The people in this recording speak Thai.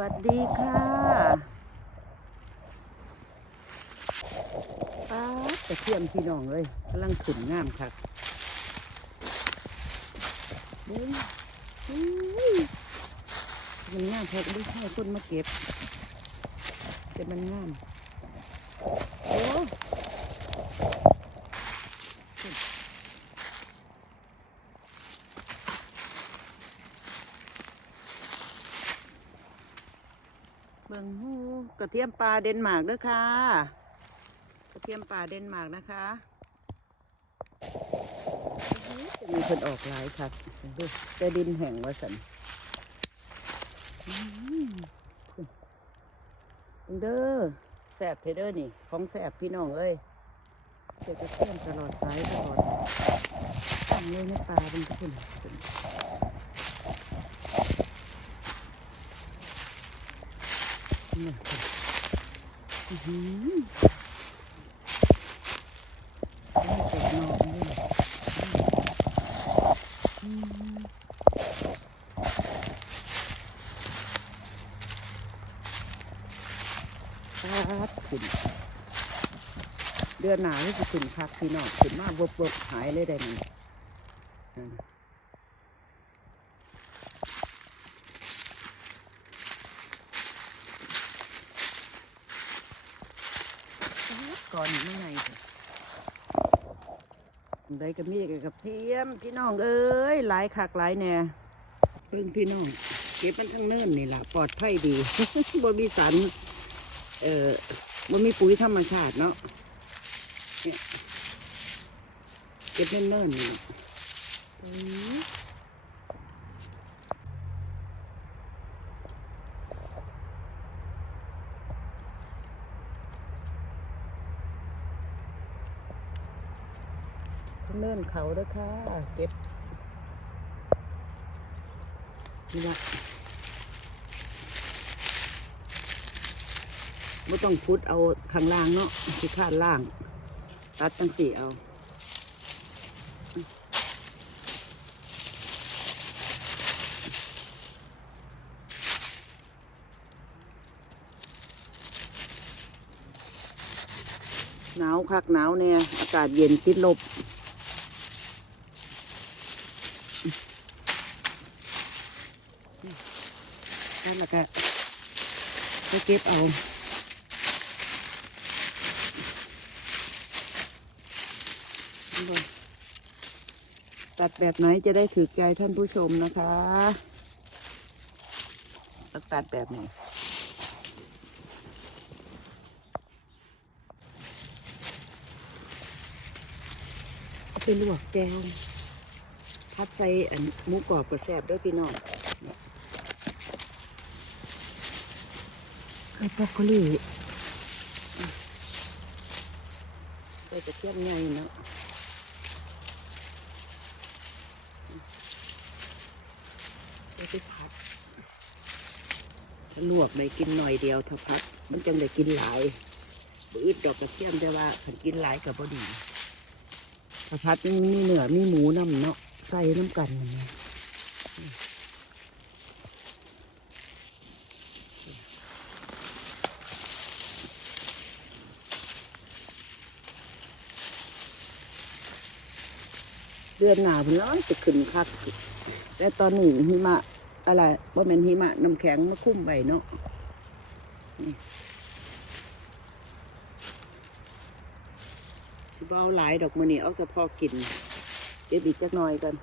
วัสดีค่ะป้าตะเคียนพี่น้องเลยกำลังขึ้นงามค่ะเด้งอุ้ยมันงามแท้ด้วยให้คนมาเก็บจะมันงามโอ้เบิ่งหูกระเทียมปลาเดนมาร์กด้อค่ะ กระเทียมป่าเดนมาร์กนะคะจะมีคนออกหลายค่ะดูแต่ดินแห่งวาสันเด้อแสบเพเดอร์นี่ ของแสบพี่น้องเอ้ยเจอกระเทียมตลอดสายตลอดทำเลยในป่าเป็นขึ้น เนี่ยอือหือไม่เก็บนอนเลยอืมครับขึ้นเดือนหนาวนี่จะขึ้นคักพี่น้องขึ้นมากบวบบวบหายเลยได้มันอ่ ก่อนไม่ไงได้กับมีกับเทียมพี่น้องเอ้ยหลายคักหลายแหน่เพิ่งพี่น้องเก็บมันทั้งเนิ่นนี่ล่ะปลอดภัยดีบ่มีสารเอ่อบ่มีปุ๋ยธรรมชาติเนาะเนี่ยเก็บเนิ่นๆนี่ล่ะอืมทั้ง เนิ่นเขาเด้อค่ะ เก็บนี่ละไม่ต้องพุดเอาข้างล่างเนาะสิข้าล่าง ตัดตั้งสี่เอาหนาวคักหนาวเนี่ยอากาศเย็นติดลบ นั่นแหละก็ไปเก็บเอาตัดแบบไหนจะได้ถือใจท่านผู้ชมนะคะต้องตัดแบบไหนเอาไปลวกแกงพัดใส่อันหมูกรอบกระแสบด้วยพี่น้อง ใส่บรอกโคลีใส่กระเทียมใหญ่เนาะไปไปพัดถ้าลวกได้กินหน่อยเดียวถ้าพัดมันจังได้กินหลายบืดดอกกระเทียมแต่ว่าขันกินหลายกับพอดีถ้าพัดมันมีเนื้อมีหมูน้ำเนาะใส่น้ำกันอ เดือนหนาวพิ่นร้อนจะขึ้นคักแต่ตอนนี้หิมะอะไรว่าเป็นหิมะน้ำแข็งมาคุ้มใบเนาะนี่สิบ่เอาหลายดอกมือนี่เอาเฉพาะกินเก็บอีกจักหน่อยกัน